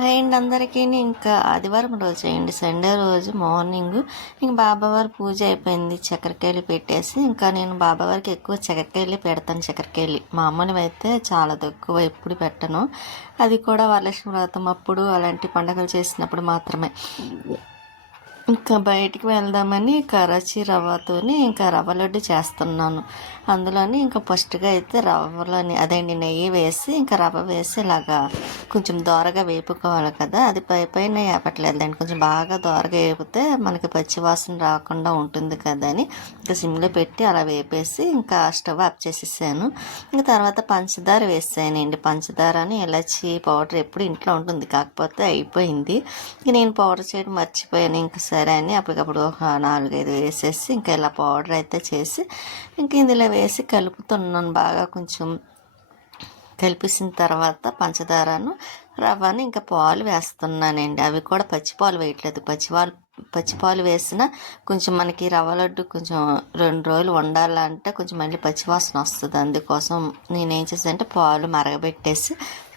Hi అండి అందరికీ ఇంకా ఆదివారం రోజు చేయండి. సండే రోజు మార్నింగ్ ఇంక బాబావారి పూజ అయిపోయింది. చక్కెరకాయలు పెట్టేసి ఇంకా నేను బాబావారికి ఎక్కువ చక్కెరకాయలు పెడతాను. చక్కెరకాయలు మా అమ్మని అయితే చాలా తక్కువ ఎప్పుడు పెట్టను. అది కూడా వరలక్ష్మి వ్రతం అప్పుడు అలాంటి పండుగలు చేసినప్పుడు మాత్రమే. ఇంకా బయటికి వెళ్దామని కరాచీ రవ్వతోని ఇంకా రవ్వ లడ్డు చేస్తున్నాను. అందులోని ఇంకా ఫస్ట్గా అయితే రవ్వలోని అదేండి నెయ్యి వేసి ఇంకా రవ్వ వేసి ఇలాగా కొంచెం దోరగా వేపుకోవాలి కదా అది పై పైన వేపట్లేదండి కొంచెం బాగా దోరగా వేపితే మనకి పచ్చివాసన రాకుండా ఉంటుంది కదా అని ఇంకా సిమ్లో పెట్టి అలా వేపేసి ఇంకా స్టవ్ ఆఫ్ చేసేసాను. ఇంకా తర్వాత పంచదార వేసానండి. పంచదారని ఇలాచి పౌడర్ ఎప్పుడు ఇంట్లో ఉంటుంది కాకపోతే అయిపోయింది. ఇంక నేను పౌడర్ చేయడం మర్చిపోయాను. ఇంకా సరే అని అప్పటికప్పుడు ఒక నాలుగైదు వేసేసి ఇంకా ఇలా పౌడర్ అయితే చేసి ఇంక ఇందులో వేసి కలుపుతున్నాను. బాగా కొంచెం కలిపేసిన తర్వాత పంచదారను రవ్వను ఇంకా పాలు వేస్తున్నానండి. అవి కూడా పచ్చిపాలు వేయట్లేదు. పచ్చిపాలు పచ్చిపాలు వేసిన కొంచెం మనకి రవ్వ లడ్డు కొంచెం రెండు రోజులు ఉండాలంటే కొంచెం మళ్ళీ పచ్చివాసన వస్తుంది. అందుకోసం నేనేం చేసానంటే పాలు మరగబెట్టేసి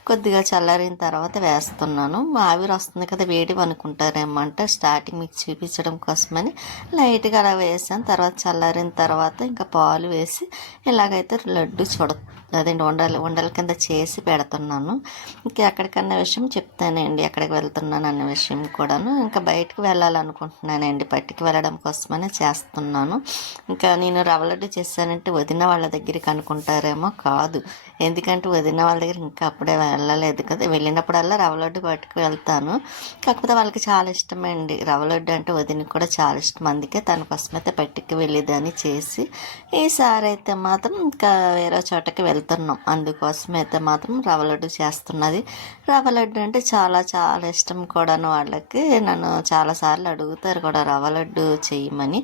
కొద్దిగా చల్లారిన తర్వాత వేస్తున్నాను. ఆవిరి వస్తుంది కదా వేడి అనుకుంటారేమో అంటే. స్టార్టింగ్ మీకు చూపించడం కోసమని లైట్గా అలా వేసాను. తర్వాత చల్లారిన తర్వాత ఇంకా పాలు వేసి ఇలాగైతే లడ్డు చూడ అదేంటి వండలు వండల కింద చేసి పెడుతున్నాను. ఇంకా ఎక్కడికన్నా విషయం చెప్తానండి ఎక్కడికి వెళ్తున్నాను అనే విషయం కూడాను. ఇంకా బయటకు వెళ్ళాలనుకుంటున్నానండి బయటికి వెళ్ళడం కోసమని చేస్తున్నాను. ఇంకా నేను రవ్వ లడ్డు చేశానంటే వదిన వాళ్ళ దగ్గరికి అనుకుంటారేమో కాదు. ఎందుకంటే వదిన వాళ్ళ దగ్గర ఇంకా అప్పుడే వెళ్ళలేదు కదా. వెళ్ళినప్పుడల్లా రవ్వ లడ్డు పట్టుకు వెళ్తాను. కాకపోతే వాళ్ళకి చాలా ఇష్టమండి. రవ్వ లడ్డు అంటే వదినకి కూడా చాలా ఇష్టం. అందుకే తన కోసం అయితే పట్టుకు వెళ్ళేదని చేసి ఈసారి అయితే మాత్రం ఇంకా వేరే చోటకి వెళ్తున్నాం. అందుకోసం అయితే మాత్రం రవ్వ లడ్డు చేస్తున్నది. రవ్వ లడ్డు అంటే చాలా చాలా ఇష్టం కూడాను వాళ్ళకి. నన్ను చాలాసార్లు అడుగుతారు కూడా రవ్వ లడ్డు చేయమని.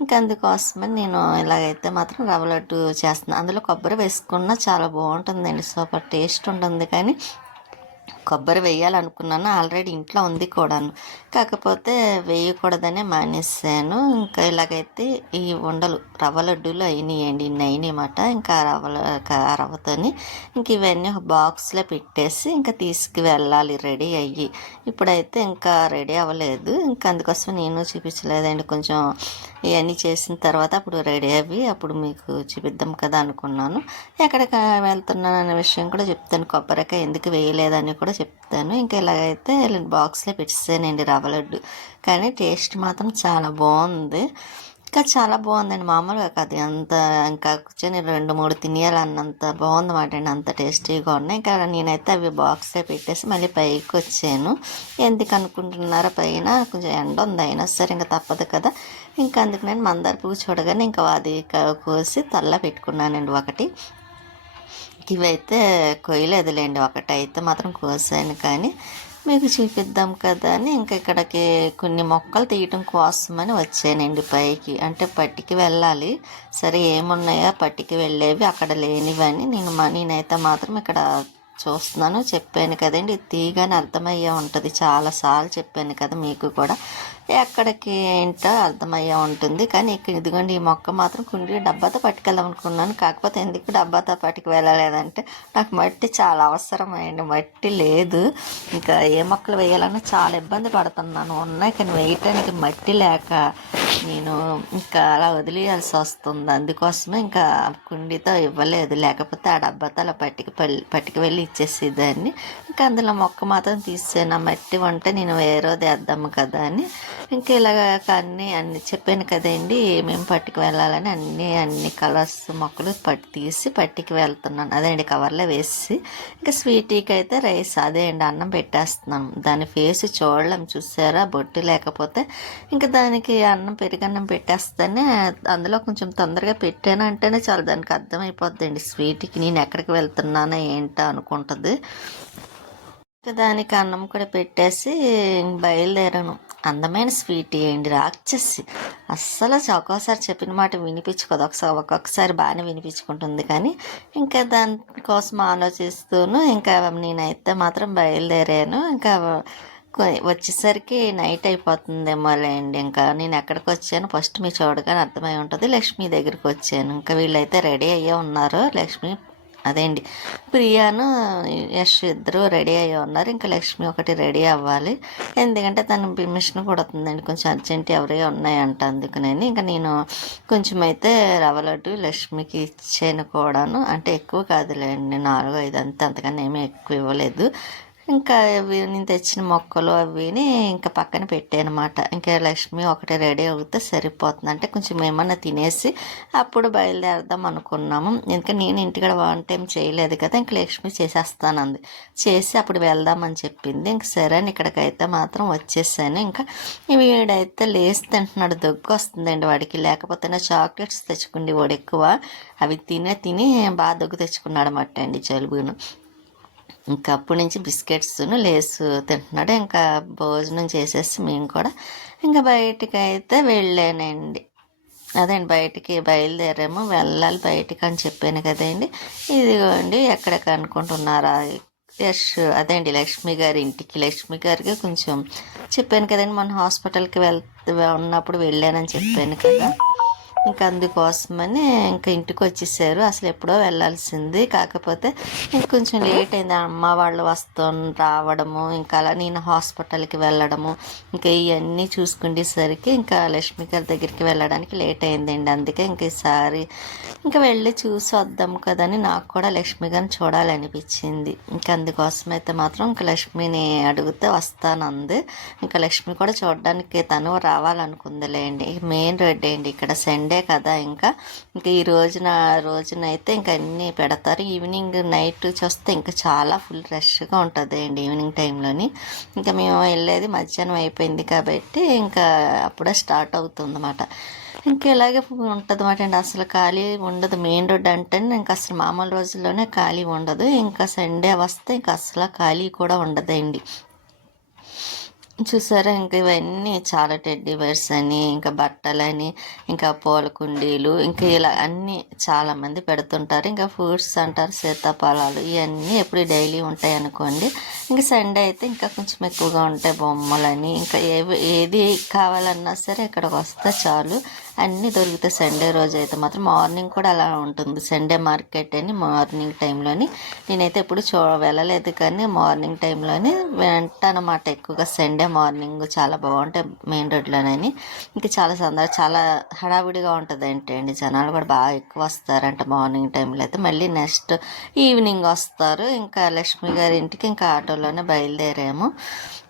ఇంకా అందుకోసమని నేను ఇలాగైతే మాత్రం రవ్వ లడ్డు చేస్తున్నాను అందులో కొబ్బరి వేసుకున్నా చాలా బాగుంటుందండి. సూపర్ టేస్ట్ ఉంటుంది. కానీ కొబ్బరి వేయాలనుకున్నాను. ఆల్రెడీ ఇంట్లో ఉంది కూడాను. కాకపోతే వేయకూడదనే మానేసాను ఇంకా ఇలాగైతే ఈ ఉండలు రవ్వ లడ్డూలు అయినాయండి. ఇన్ని అయినాయన్నమాట. ఇంకా రవ్వ రవ్వతోని ఇంక ఇవన్నీ ఒక బాక్స్లో పెట్టేసి ఇంకా తీసుకువెళ్ళాలి. రెడీ అయ్యి. ఇప్పుడైతే ఇంకా రెడీ అవ్వలేదు. ఇంకా అందుకోసం నేను చూపించలేదండి. కొంచెం ఇవన్నీ చేసిన తర్వాత అప్పుడు రెడీ అవి అప్పుడు మీకు చూపిద్దాం కదా అనుకున్నాను. ఎక్కడికి వెళ్తున్నాను అనే విషయం కూడా చెప్తాను. కొబ్బరికాయ ఎందుకు వేయలేదని కూడా చెప్తాను. ఇంకా ఇలాగైతే బాక్స్లో పెట్టేసానండి రవ్వ లడ్డు. కానీ టేస్ట్ మాత్రం చాలా బాగుంది. ఇంకా చాలా బాగుందండి. మామూలుగా కాదు. అంత ఇంకా కూర్చొని రెండు మూడు తినేయాలన్నంత బాగుందన్నమాట అండి. అంత టేస్టీగా ఉన్నాయి. ఇంకా నేనైతే అవి బాక్స్లో పెట్టేసి మళ్ళీ పైకి వచ్చాను. ఎందుకు అనుకుంటున్నారో? పైన కొంచెం ఎండ ఉంది. అయినా సరే ఇంకా తప్పదు కదా. ఇంకా అందుకు నేను మందార పువ్వు చూడగానే ఇంకా అది కోసి తల్ల పెట్టుకున్నానండి ఒకటి. ఇవైతే కొయ్యలేదులేండి ఒకటైతే మాత్రం కోసాను కానీ మీకు చూపిద్దాం కదా అని ఇంకా ఇక్కడికి కొన్ని మొక్కలు తీయటం కోసమని వచ్చానండి పైకి. అంటే పట్టికి వెళ్ళాలి. సరే ఏమున్నాయో? పట్టికి వెళ్ళేవి అక్కడ లేనివని నేను నేనైతే మాత్రం ఇక్కడ చూస్తున్నాను. చెప్పాను కదండి తీగని అర్థమయ్యే ఉంటుంది. చాలాసార్లు చెప్పాను కదా మీకు కూడా. ఎక్కడికి ఏంటో అర్థమయ్యే ఉంటుంది. కానీ ఇక్కడ ఇదిగోండి ఈ మొక్క మాత్రం కుండి డబ్బాతో పట్టుకెళ్ళాలనుకున్నాను కాకపోతే ఎందుకు డబ్బాతో పట్టుకు వెళ్ళలేదంటే నాకు మట్టి చాలా అవసరమైంది. మట్టి లేదు. ఇంకా ఏ మొక్కలు వేయాలన్నా చాలా ఇబ్బంది పడుతున్నాను. ఉన్నాయి కానీ వేయటానికి మట్టి లేక నేను ఇంకా అలా వదిలేయాల్సి వస్తుంది. అందుకోసమే ఇంకా కుండీతో ఇవ్వలేదు. లేకపోతే ఆ డబ్బాతో అలా పట్టుకు పట్టుకు వెళ్ళి ఇచ్చేసేదాన్ని. ఇంకా అందులో మొక్క మాత్రం తీసాను ఆ మట్టి వంట నేను వేరేది వేద్దాము కదా అని. ఇంకా ఇలాగ అన్నీ అన్ని చెప్పాను కదండి ఏమేమి పట్టుకు వెళ్ళాలని అన్ని అన్ని కలర్స్ మొక్కలు పట్టి తీసి పట్టుకు వెళ్తున్నాను. అదే అండి కవర్లో వేసి. ఇంకా స్వీటీకి అయితే రైస్ అదే అండి అన్నం పెట్టేస్తున్నాను దాని ఫేస్ చూడలేం చూసారా? బొట్టు లేకపోతే ఇంకా దానికి అన్నం పెట్టి పెరుగన్నం పెట్టేస్తేనే అందులో కొంచెం తొందరగా పెట్టాను అంటేనే చాలా దానికి అర్థమైపోద్దండి. స్వీట్కి నేను ఎక్కడికి వెళ్తున్నానో ఏంటో అనుకుంటుంది. దానికి అన్నం కూడా పెట్టేసి బయలుదేరాను. అందమైన స్వీట్ ఏంటి రాక్షసి. అస్సలు ఒక్కోసారి చెప్పిన మాట వినిపించుకోదు. ఒకసారి ఒక్కొక్కసారి బాగానే వినిపించుకుంటుంది కానీ ఇంకా దానికోసం ఆలోచిస్తూను ఇంకా నేనైతే మాత్రం బయలుదేరాను. ఇంకా వచ్చేసరికి నైట్ అయిపోతుందేమో లేండి. ఇంకా నేను ఎక్కడికి వచ్చాను? ఫస్ట్ మీ చూడగానే అర్థమై ఉంటుంది. లక్ష్మి దగ్గరికి వచ్చాను. ఇంకా వీళ్ళైతే రెడీ అయ్యే ఉన్నారు. లక్ష్మి అదేండి ప్రియాను యశ్ ఇద్దరు రెడీ అయ్యి ఉన్నారు. ఇంకా లక్ష్మి ఒకటి రెడీ అవ్వాలి. ఎందుకంటే తను మిషన్ కుడుతుందండి. కొంచెం అర్జెంట్ ఎవరే ఉన్నాయంట అందుకనని. ఇంకా నేను కొంచెం అయితే రవ్వలడ్డు లక్ష్మికి ఇచ్చాను కూడాను. అంటే ఎక్కువ కాదులేండి. నాలుగు ఐదు అంతే. అంతకన్నా ఏమీ ఎక్కువ ఇవ్వలేదు. ఇంకా అవి నేను తెచ్చిన మొక్కలు అవిని ఇంకా పక్కన పెట్టానమాట ఇంకా లక్ష్మి ఒకటి రెడీ అవుతే సరిపోతుంది. అంటే కొంచెం ఏమన్నా తినేసి అప్పుడు బయలుదేరదాం అనుకున్నాము. ఇంకా నేను ఇంటికాడ వన్ టైం చేయలేదు కదా ఇంక లక్ష్మి చేసేస్తానంది. చేసి అప్పుడు వెళ్దామని చెప్పింది. ఇంక సరే అని ఇక్కడికైతే మాత్రం వచ్చేసాను. ఇంకా వీడైతే లేసి తింటున్నాడు. దగ్గు వస్తుందండి వాడికి. లేకపోతే చాక్లెట్స్ తెచ్చుకుండి వాడు ఎక్కువ. అవి తినే తిని బాగా దగ్గు తెచ్చుకున్నాడు అన్నమాట అండి జలుబును. ఇంకా అప్పటి నుంచి బిస్కెట్స్ను లేసు తింటున్నాడు. ఇంకా భోజనం చేసేసి మేము కూడా ఇంకా బయటికి అయితే వెళ్ళానండి. అదండి బయటికి బయలుదేరాము. వెళ్ళాలి బయటికి అని చెప్పాను కదండి. ఇదిగోండి ఎక్కడికి అనుకుంటున్నారా? యష్ అదేండి లక్ష్మి గారి ఇంటికి. లక్ష్మి గారికి కొంచెం చెప్పాను కదండి మన హాస్పిటల్కి వెళ్ ఉన్నప్పుడు వెళ్ళానని చెప్పాను కదా. ఇంకా అందుకోసమని ఇంకా ఇంటికి వచ్చేసారు అసలు ఎప్పుడో వెళ్ళాల్సింది. కాకపోతే ఇంకొంచెం లేట్ అయింది. అమ్మ వాళ్ళు వస్తూ రావడము ఇంకా అలా నేను హాస్పిటల్కి వెళ్ళడము ఇంకా ఇవన్నీ చూసుకునేసరికి ఇంకా లక్ష్మి గారి దగ్గరికి వెళ్ళడానికి లేట్ అయిందండి. అందుకే ఇంక ఈసారి ఇంకా వెళ్ళి చూసి వద్దాం కదని నాకు కూడా లక్ష్మి గారిని చూడాలనిపించింది. ఇంకా అందుకోసం అయితే మాత్రం ఇంకా లక్ష్మిని అడిగితే వస్తానంది. ఇంకా లక్ష్మి కూడా చూడడానికి తను రావాలనుకుందిలేండి. మెయిన్ రోడ్ అండి ఇక్కడ. సెండ్ సండే కదా ఇంకా. ఇంకా ఈ రోజున రోజున అయితే ఇంకా అన్నీ పెడతారు. ఈవినింగ్ నైట్ చూస్తే ఇంకా చాలా ఫుల్ రష్గా ఉంటుంది అండి ఈవినింగ్ టైంలోని ఇంకా మేము వెళ్ళేది మధ్యాహ్నం అయిపోయింది కాబట్టి ఇంకా అప్పుడే స్టార్ట్ అవుతుంది అన్నమాట ఇంకా ఇలాగే ఉంటుంది మాట అండి. అసలు ఖాళీ ఉండదు. మెయిన్ రోడ్ అంటే ఇంకా అసలు మామూలు రోజుల్లోనే ఖాళీ ఉండదు. ఇంకా సండే వస్తే ఇంకా అసలు ఖాళీ కూడా ఉండదండి. చూసారా ఇంకా ఇవన్నీ చాలా టెడ్డీ బేర్స్ అని ఇంకా బట్టలని ఇంకా పూల కుండీలు ఇంకా ఇలా అన్నీ చాలామంది పెడుతుంటారు. ఇంకా ఫ్రూట్స్ అంటారు సీతాఫలాలు ఇవన్నీ ఎప్పుడు డైలీ ఉంటాయి అనుకోండి. ఇంకా సండే అయితే ఇంకా కొంచెం ఎక్కువగా ఉంటాయి బొమ్మలని. ఇంకా ఏవి ఏది కావాలన్నా సరే ఇక్కడికి వస్తే చాలు. అన్నీ దొరుకుతాయి. సండే రోజు అయితే మాత్రం మార్నింగ్ కూడా అలా ఉంటుంది. సండే మార్కెట్ అని మార్నింగ్ టైంలోని. నేనైతే ఎప్పుడు చూ వెళ్ళలేదు కానీ మార్నింగ్ టైంలోని వెంటనమాట ఎక్కువగా. సండే మార్నింగ్ చాలా బాగుంటాయి మెయిన్ రోడ్లోనని. ఇంకా చాలా సందర్ చాలా హడావిడిగా ఉంటుంది ఏంటండి జనాలు కూడా బాగా ఎక్కువ వస్తారంట మార్నింగ్ టైంలో అయితే. మళ్ళీ నెక్స్ట్ ఈవినింగ్ వస్తారు. ఇంకా లక్ష్మి గారి ఇంటికి ఇంకా ఆటోలోనే బయలుదేరాము.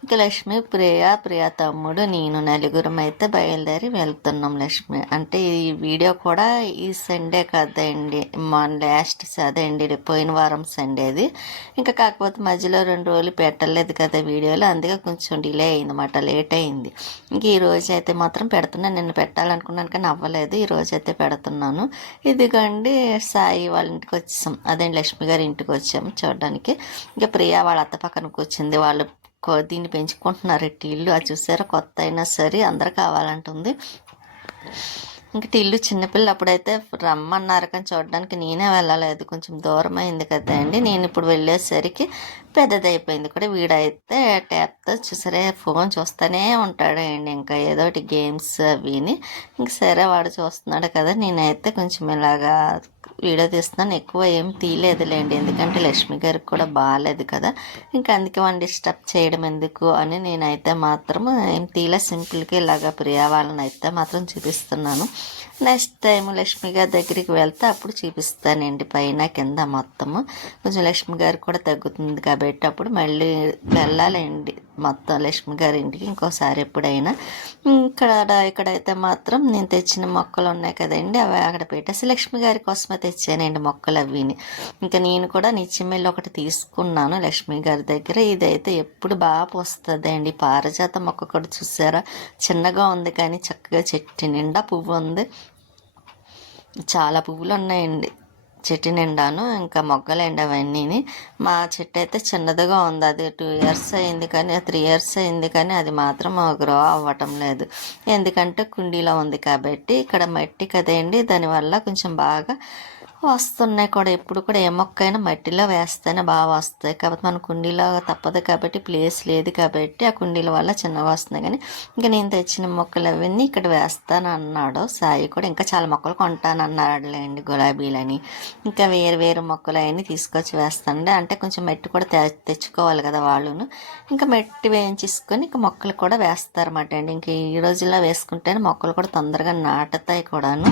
ఇంకా లక్ష్మి ప్రియ ప్రియ తమ్ముడు నేను నలుగురం అయితే బయలుదేరి వెళ్తున్నాం లక్ష్మి. అంటే ఈ వీడియో కూడా ఈ సండే కదండి. మన లాస్ట్ అదే అండి పోయిన వారం సండేది ఇంకా కాకపోతే మధ్యలో రెండు రోజులు పెట్టలేదు కదా వీడియోలో అందుకే కొంచెం డిలే అయిందన్నమాట లేట్ అయింది. ఇంక ఈ రోజు అయితే మాత్రం పెడుతున్నాను నిన్ను పెట్టాలనుకున్నాను కానీ అవ్వలేదు ఈ రోజు అయితే పెడుతున్నాను. ఇదిగండి సాయి వాళ్ళ ఇంటికి వచ్చాం అదే లక్ష్మి గారి ఇంటికి వచ్చాము చూడడానికి. ఇంకా ప్రియ వాళ్ళ అత్త పక్కన కూర్చుంది వాళ్ళు దీన్ని పెంచుకుంటున్నారు. టీళ్ళు అది చూసారా? కొత్త అయినా సరే అందరు కావాలంటుంది. ఇంక ఇల్లు చిన్నపిల్ల అప్పుడైతే రమ్మన్నారు కానీ చూడడానికి నేనే వెళ్ళలేదు. కొంచెం దూరం అయింది కదా అండి నేను ఇప్పుడు వెళ్ళేసరికి పెద్దదైపోయింది కూడా. వీడైతే ట్యాప్తో చూసరే ఫోన్ చూస్తూనే ఉంటాడండి. ఇంకా ఏదో ఒకటి గేమ్స్ అవిని ఇంక సరే వాడు చూస్తున్నాడు కదా నేనైతే కొంచెం ఇలాగా వీడియో తీస్తున్నాను. ఎక్కువ ఏం తీయలేదులేండి. ఎందుకంటే లక్ష్మి గారికి కూడా బాగాలేదు కదా. ఇంకా అందుకే వాడిని డిస్టర్బ్ చేయడం ఎందుకు అని నేనైతే మాత్రం ఏం తీయలే. సింపుల్గా ఇలాగ ప్రియా వాళ్ళని అయితే మాత్రం చూపిస్తున్నాను. నెక్స్ట్ టైం లక్ష్మి గారి దగ్గరికి వెళ్తే అప్పుడు చూపిస్తానండి పైన కింద మొత్తము. కొంచెం లక్ష్మి గారికి కూడా తగ్గుతుంది కాబట్టి పెట్టేటప్పుడు మళ్ళీ వెళ్ళాలండి. మొత్తం లక్ష్మి గారి ఇంటికి ఇంకోసారి ఎప్పుడైనా. ఇక్కడ ఇక్కడైతే మాత్రం నేను తెచ్చిన మొక్కలు ఉన్నాయి కదండి అవి అక్కడ పెట్టేసి లక్ష్మి గారి కోసమే తెచ్చానండి మొక్కలు అవిని. ఇంకా నేను కూడా నిత్యమెల్లి ఒకటి తీసుకున్నాను లక్ష్మి గారి దగ్గర. ఇదైతే ఎప్పుడు బాగా పోస్తుందండి. పారజాత మొక్క కూడా చూసారా? చిన్నగా ఉంది కానీ చక్కగా చెట్టు నిండా పువ్వు ఉంది. చాలా పువ్వులు ఉన్నాయండి. చెట్టు నిండాను ఇంకా మొగ్గలేండి అవన్నీని. మా చెట్టు అయితే చిన్నదిగా ఉంది. అది టూ ఇయర్స్ అయింది కానీ త్రీ ఇయర్స్ అయింది కానీ అది మాత్రం గ్రో అవ్వటం లేదు. ఎందుకంటే కుండీలో ఉంది కాబట్టి ఇక్కడ మట్టి కదండి దానివల్ల కొంచెం బాగా వస్తున్నాయి కూడా. ఎప్పుడు కూడా ఏ మొక్క అయినా మట్టిలో వేస్తేనే బాగా వస్తాయి. కాకపోతే మన కుండీలో తప్పదు కాబట్టి ప్లేస్ లేదు కాబట్టి ఆ కుండీల వల్ల చిన్నగా వస్తున్నాయి. కానీ ఇంకా నేను తెచ్చిన మొక్కలు అవన్నీ ఇక్కడ వేస్తాను అన్నాడు. సాయి కూడా ఇంకా చాలా మొక్కలు కొంటాను అన్నాడులేండి గులాబీలని. ఇంకా వేరు వేరు మొక్కలు అవన్నీ తీసుకొచ్చి వేస్తానండి. అంటే కొంచెం మట్టి కూడా తె తెచ్చుకోవాలి కదా వాళ్ళును. ఇంకా మట్టి వేయించేసుకొని ఇంకా మొక్కలు కూడా వేస్తారన్నమాట అండి. ఇంకా ఈ రోజుల్లో వేసుకుంటేనే మొక్కలు కూడా తొందరగా నాటుతాయి కూడాను.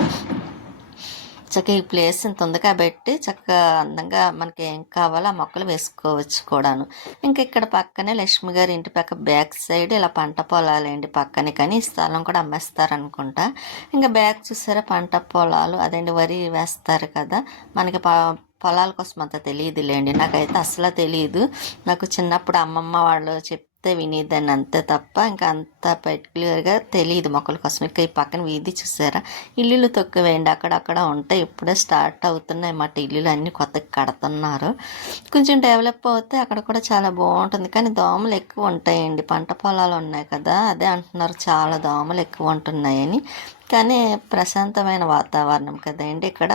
చక్కగా ఈ ప్లేస్ ఇంత ఉంది కాబట్టి చక్కగా అందంగా మనకి ఏం కావాలో ఆ మొక్కలు వేసుకోవచ్చు కూడాను. ఇంకా ఇక్కడ పక్కనే లక్ష్మి గారి ఇంటి పక్క బ్యాక్ సైడ్ ఇలా పంట పొలాలండి పక్కనే. కానీ ఈ స్థలం కూడా అమ్మేస్తారనుకుంటా. ఇంకా బ్యాక్ చూసారా పంట పొలాలు? అదండి వరి వేస్తారు కదా? మనకి ప పొలాల కోసం అంత తెలియదులేండి. నాకైతే అసలు తెలియదు. నాకు చిన్నప్పుడు అమ్మమ్మ వాళ్ళు చెప్పి చెప్తే వినేదాన్ని అంతే తప్ప ఇంకా అంత పర్టికులర్గా తెలియదు మొక్కల కోసం ఇంకా ఈ పక్కన వీధి చూసారా? ఇల్లులు తొక్కువేయండి. అక్కడక్కడ ఉంటాయి. ఇప్పుడే స్టార్ట్ అవుతున్నాయి మాట ఇల్లులు అన్నీ కొత్తగా కడుతున్నారు. కొంచెం డెవలప్ అవుతే అక్కడ కూడా చాలా బాగుంటుంది. కానీ దోమలు ఎక్కువ ఉంటాయండి. పంట పొలాలు ఉన్నాయి కదా. అదే అంటున్నారు. చాలా దోమలు ఎక్కువ ఉంటున్నాయని. కానీ ప్రశాంతమైన వాతావరణం కదండి. ఇక్కడ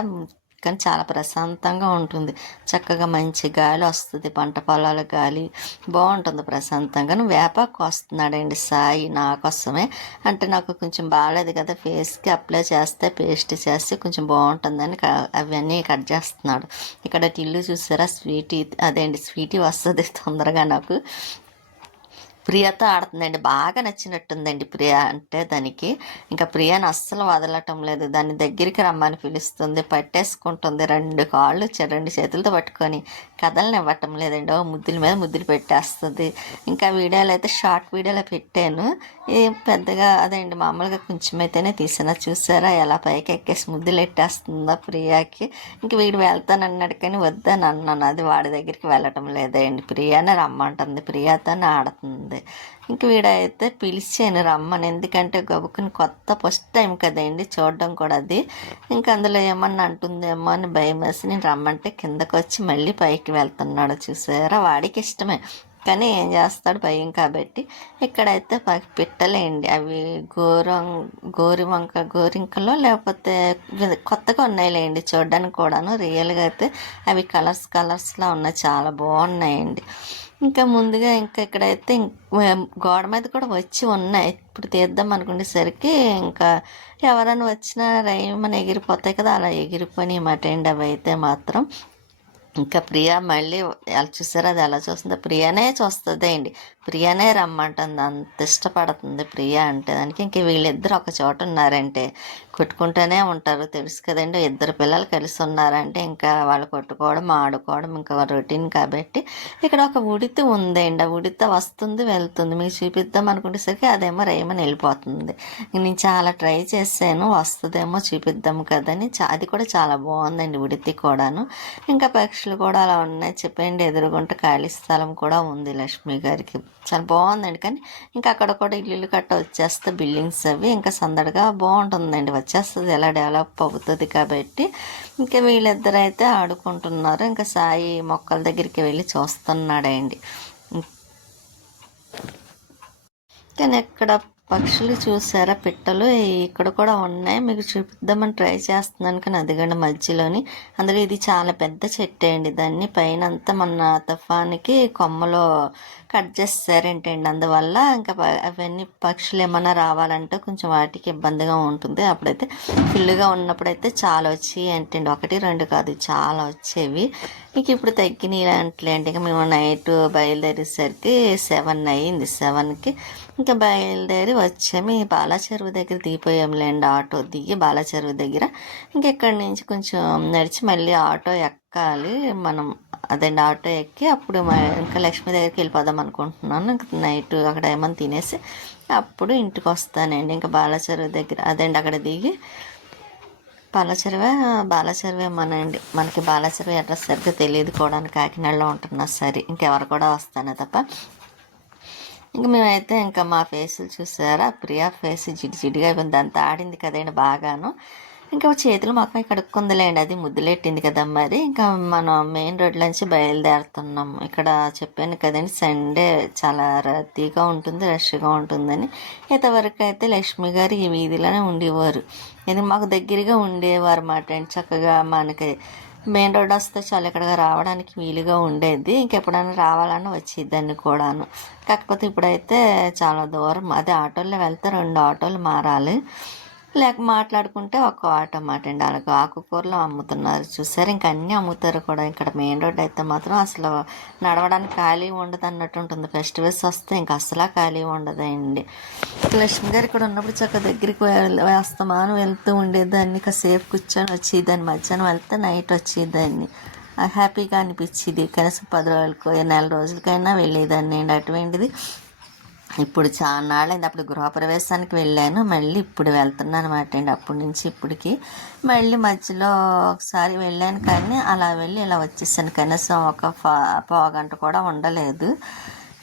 కానీ చాలా ప్రశాంతంగా ఉంటుంది. చక్కగా మంచి గాలి వస్తుంది పంట పొలాల గాలి బాగుంటుంది ప్రశాంతంగా. వేపాకు వస్తున్నాడండి సాయి నా కోసమే. అంటే నాకు కొంచెం బాగాలేదు కదా ఫేస్కి అప్లై చేస్తే పేస్ట్ చేస్తే కొంచెం బాగుంటుందని అవన్నీ కట్ చేస్తున్నాడు. ఇక్కడ ఇల్లు చూసారా? స్వీటీ అదేంటి స్వీటీ వస్తుంది తొందరగా నాకు. ప్రియతో ఆడుతుందండి. బాగా నచ్చినట్టుందండి ప్రియ. అంటే దానికి ఇంకా ప్రియను అస్సలు వదలటం లేదు. దాన్ని దగ్గరికి రమ్మని పిలుస్తుంది. పట్టేసుకుంటుంది. రెండు కాళ్ళు రెండు చేతులతో పట్టుకొని కథలను ఇవ్వటం లేదండి. ఓ ముద్దుల మీద ముద్దులు పెట్టేస్తుంది. ఇంకా వీడియోలు అయితే షార్ట్ వీడియోలో పెట్టాను. ఏం పెద్దగా అదేండి. మామూలుగా కొంచెం అయితేనే తీసిన. చూసారా? ఎలా పైకి ఎక్కేసి ముద్దులు పెట్టేస్తుందో ప్రియాకి. ఇంక వీడు వెళ్తానన్నాడు కానీ వద్దని అన్నాను. అది వాడి దగ్గరికి వెళ్ళటం లేదండి. ప్రియానే రమ్మంటుంది. ప్రియాతోనే ఆడుతుంది. ఇంక వీడైతే పిలిచాను రమ్మని. ఎందుకంటే గబుకుని కొత్త ఫస్ట్ టైం కదండి చూడడం కూడా అది. ఇంకా అందులో ఏమన్నా అంటుందేమో అని భయం వేసి నేను రమ్మంటే కిందకు వచ్చి మళ్ళీ పైకి వెళ్తున్నాడు. చూసారా? వాడికి ఇష్టమే. కానీ ఏం చేస్తాడు? భయం కాబట్టి ఇక్కడైతే ప- పిట్టలేండి. అవి గోరం గోరి వంక గోరింకలో లేకపోతే కొత్తగా ఉన్నాయిలేండి చూడడానికి కూడాను. రియల్గా అయితే అవి కలర్స్ కలర్స్లో ఉన్నాయి. చాలా బాగున్నాయండి. ఇంకా ముందుగా ఇంకా ఇక్కడైతే గోడ మీద కూడా వచ్చి ఉన్నాయి. ఇప్పుడు తీద్దాం అనుకునేసరికి ఇంకా ఎవరైనా వచ్చినా రైమని ఎగిరిపోతాయి కదా అలా ఎగిరిపోయి మాట అండి అవి అయితే మాత్రం. ఇంకా ప్రియా మళ్ళీ ఎలా చూసారా అది ఎలా చూస్తుందో? ప్రియానే చూస్తుంది అండి. ప్రియానే రమ్మంటుంది అంత ఇష్టపడుతుంది ప్రియా అంటే. దానికి ఇంక వీళ్ళిద్దరు ఒక చోట ఉన్నారంటే కొట్టుకుంటూనే ఉంటారు. తెలుసు కదండి ఇద్దరు పిల్లలు కలిసి ఉన్నారంటే ఇంకా వాళ్ళు కొట్టుకోవడం ఆడుకోవడం ఇంకా రొటీన్ కాబట్టి ఇక్కడ ఒక ఉడిత ఉందండి ఆ ఉడిత వస్తుంది వెళ్తుంది. మీకు చూపిద్దాం అనుకునేసరికి అదేమో రేమని వెళ్ళిపోతుంది. నేను చాలా ట్రై చేశాను వస్తుందేమో చూపిద్దాం కదని. అది కూడా చాలా బాగుందండి ఉడితి కూడాను. ఇంకా పక్షులు కూడా అలా ఉన్నాయి. చెప్పండి ఎదురుగుంట ఖాళీ స్థలం కూడా ఉంది లక్ష్మి గారికి. చాలా బాగుందండి. కానీ ఇంకా అక్కడ కూడా ఇల్లు కట్ట వచ్చేస్తే బిల్డింగ్స్ అవి ఇంకా సందడిగా బాగుంటుందండి. వచ్చేస్తుంది ఎలా డెవలప్ అవుతుంది కాబట్టి. ఇంకా వీళ్ళిద్దరు అయితే ఆడుకుంటున్నారు. ఇంకా సాయి మొక్కల దగ్గరికి వెళ్ళి చూస్తున్నాడండి. కానీ ఇక్కడ పక్షులు చూసారా? పిట్టలు ఇక్కడ కూడా ఉన్నాయి. మీకు చూపిద్దామని ట్రై చేస్తున్నాను కానీ అదిగండి మధ్యలోని. అందులో ఇది చాలా పెద్ద చెట్టు అండి. దాన్ని పైన అంతా మన తుఫానికి కొమ్మలో కట్ చేస్తారేంటండి? అందువల్ల ఇంకా అవన్నీ పక్షులు ఏమైనా రావాలంటే కొంచెం వాటికి ఇబ్బందిగా ఉంటుంది. అప్పుడైతే ఫుల్గా ఉన్నప్పుడైతే చాలా వచ్చాయి ఏంటండి ఒకటి రెండు కాదు చాలా వచ్చేవి. ఇంక ఇప్పుడు తగ్గినాయి అంటలేండి ఇంకా మేము నైట్ బయలుదేరేసరికి సెవెన్ అయ్యింది సెవెన్కి ఇంకా బయలుదేరి వచ్చాము బాలా బాలాచెరువు దగ్గర దిగిపోయాంలేండి ఆటో. దిగి బాలాచెరువు దగ్గర ఇంకా ఇక్కడి నుంచి కొంచెం నడిచి మళ్ళీ ఆటో ఎక్క ఎక్కాలి మనం అదండి ఆటో ఎక్కి అప్పుడు ఇంకా లక్ష్మి దగ్గరికి వెళ్ళిపోదాం అనుకుంటున్నాను. ఇంకా నైట్ అక్కడ ఏమన్నా తినేసి అప్పుడు ఇంటికి వస్తానండి. ఇంకా బాలచెరువు దగ్గర అదండి అక్కడ దిగి బాలచెరువే? బాలాచెరువే మనండి మనకి బాలచెరువు అడ్రస్ సరిగ్గా తెలియదు కూడా. కాకినాడలో ఉంటున్నా సరే. ఇంకెవరు కూడా వస్తానే తప్ప. ఇంక మేమైతే ఇంకా మా ఫేసులు చూసారా? ప్రియా ఫేస్ జిడి జిడిగా అయిపోయింది అంత ఆడింది కదండి బాగాను. ఇంకా చేతులు మొత్తం కడుక్కుందిలేండి. అది ముద్దులెట్టింది కదా మరి. ఇంకా మనం మెయిన్ రోడ్ నుంచి బయలుదేరుతున్నాం. ఇక్కడ చెప్పాను కదండి సండే చాలా రద్దీగా ఉంటుంది రష్గా ఉంటుందని. ఇంతవరకు అయితే లక్ష్మి గారు ఈ వీధిలోనే ఉండేవారు. ఇది మాకు దగ్గరగా ఉండేవారు మాట అండి. చక్కగా మనకి మెయిన్ రోడ్ వస్తే చాలా ఇక్కడికి రావడానికి వీలుగా ఉండేది. ఇంకెప్పుడైనా రావాలన్నా వచ్చేదాన్ని కూడాను. కాకపోతే ఇప్పుడైతే చాలా దూరం. అదే ఆటోలో వెళ్తే రెండు ఆటోలు మారాలి. లేక మాట్లాడుకుంటే ఒక ఆటో మాట అండి అలాగే ఆకుకూరలు అమ్ముతున్నారు. చూసారు? ఇంకా అన్నీ అమ్ముతారు కూడా. ఇక్కడ మెయిన్ రోడ్ అయితే మాత్రం అసలు నడవడానికి ఖాళీ ఉండదు అన్నట్టు ఉంటుంది. ఫెస్టివల్స్ వస్తే ఇంకా అసలు ఖాళీ ఉండదండి. లక్ష్మి గారు ఇక్కడ ఉన్నప్పుడు చక్క దగ్గరికి వేస్తామాను వెళ్తూ ఉండేదాన్ని. ఇంకా సేఫ్ కూర్చొని వచ్చేదాన్ని. మధ్యాహ్నం వెళ్తే నైట్ వచ్చేదాన్ని. హ్యాపీగా అనిపించేది. కనీసం పది రోజులకో నెల రోజులకైనా వెళ్ళేదాన్ని అండి అటువంటిది ఇప్పుడు చాలా నాళ్ళైంది. అప్పుడు గృహప్రవేశానికి వెళ్ళాను. మళ్ళీ ఇప్పుడు వెళ్తున్నాను అనమాట అండి. అప్పటి నుంచి ఇప్పటికి మళ్ళీ మధ్యలో ఒకసారి వెళ్ళాను కానీ అలా వెళ్ళి ఇలా వచ్చేసాను. కనీసం ఒక పావుగంట కూడా ఉండలేదు.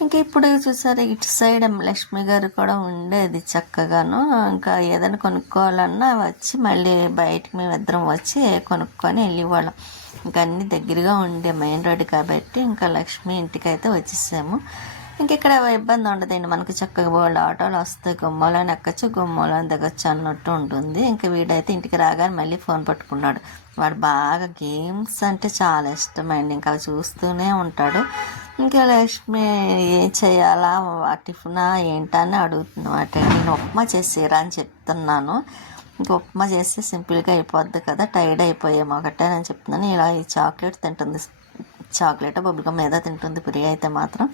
ఇంకా ఇప్పుడు చూసారు ఇటు సైడ్ లక్ష్మి గారు కూడా ఉండేది చక్కగాను. ఇంకా ఏదైనా కొనుక్కోవాలన్నా వచ్చి మళ్ళీ బయటకు మేము ఇద్దరం వచ్చి కొనుక్కొని వెళ్ళేవాళ్ళం. ఇంకా అన్నీ దగ్గరగా ఉండే మెయిన్ రోడ్ కాబట్టి ఇంకా లక్ష్మి ఇంటికి అయితే వచ్చేసాము. ఇంకెక్కడ ఇబ్బంది ఉండదండి. మనకి చక్కగా వాళ్ళు ఆటోలు వస్తాయి. గుమ్మలోని ఎక్కచ్చు గుమ్మలోని దిగచ్చు అన్నట్టు ఉంటుంది. ఇంకా వీడైతే ఇంటికి రాగానే మళ్ళీ ఫోన్ పట్టుకున్నాడు. వాడు బాగా గేమ్స్ అంటే చాలా ఇష్టమండి. ఇంకా చూస్తూనే ఉంటాడు. ఇంకా లక్ష్మి ఏం చేయాలా? టిఫినా ఏంటని అడుగుతున్నమాట నేను ఉప్మా చేసేరా అని చెప్తున్నాను. ఇంకా ఉప్మా చేస్తే సింపుల్గా అయిపోద్ది కదా. టైర్డ్ అయిపోయాము ఒకటే అని చెప్తున్నాను. ఇలా ఈ చాక్లెట్ తింటుంది. చాక్లెట్ బొబ్బుగా మీద తింటుంది. ప్రియ అయితే మాత్రం.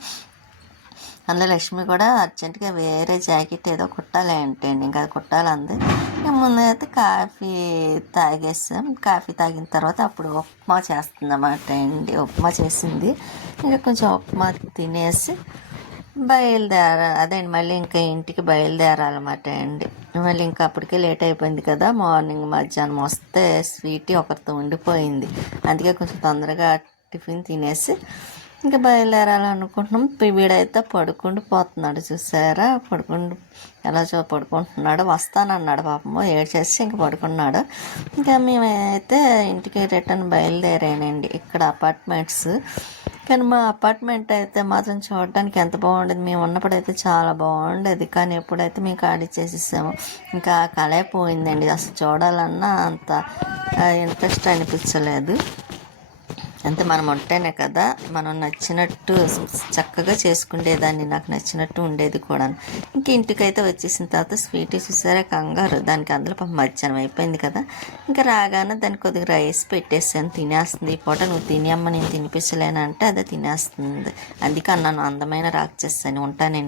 అందులో లక్ష్మి కూడా అర్జెంటుగా వేరే జాకెట్ ఏదో కుట్టాలి అంటే అండి. ఇంకా అది కుట్టాలంది. ముందైతే కాఫీ తాగేసాం. కాఫీ తాగిన తర్వాత అప్పుడు ఉప్మా చేస్తుందన్నమాట అండి. ఉప్మా చేసింది. ఇంకా కొంచెం ఉప్మా తినేసి బయలుదేర అదే మళ్ళీ ఇంకా ఇంటికి బయలుదేరాలన్నమాట అండి. మళ్ళీ ఇంకా అప్పటికే లేట్ అయిపోయింది కదా. మార్నింగ్ మధ్యాహ్నం వస్తే స్వీట్ ఒకరితో ఉండిపోయింది. అందుకే కొంచెం తొందరగా టిఫిన్ తినేసి ఇంకా బయలుదేరాలనుకుంటున్నాం. వీడైతే పడుకుంటూ పోతున్నాడు చూసారా? పడుకుంటూ ఎలా చూ పడుకుంటున్నాడు. వస్తానన్నాడు పాపము. ఏడ్చేసి ఇంక పడుకున్నాడు. ఇంకా మేమైతే ఇంటికి రిటర్న్ బయలుదేరానండి. ఇక్కడ అపార్ట్మెంట్స్. కానీ మా అపార్ట్మెంట్ అయితే మాత్రం చూడడానికి ఎంత బాగుండేది. మేము ఉన్నప్పుడైతే చాలా బాగుండేది. కానీ ఎప్పుడైతే మేము ఖాళీ చేసేసాము ఇంకా కళే పోయిందండి. అసలు చూడాలన్నా అంత ఇంట్రెస్ట్ అనిపించలేదు. అంటే మనం ఉంటేనే కదా మనం నచ్చినట్టు చక్కగా చేసుకునేదాన్ని నాకు నచ్చినట్టు ఉండేది కూడా. ఇంక ఇంటికైతే వచ్చేసిన తర్వాత స్వీట్ చూసారా కంగారు. దానికి అందులో మధ్యాహ్నం అయిపోయింది కదా. ఇంకా రాగానే దానికి కొద్దిగా రైస్ పెట్టేసాను. తినేస్తుంది. ఈ పూట నువ్వు తినేమ్మ నేను తినిపించలేనంటే అదే తినేస్తుంది. అందుకే అన్నాను అందమైన రాక్షసాను ఉంటానండి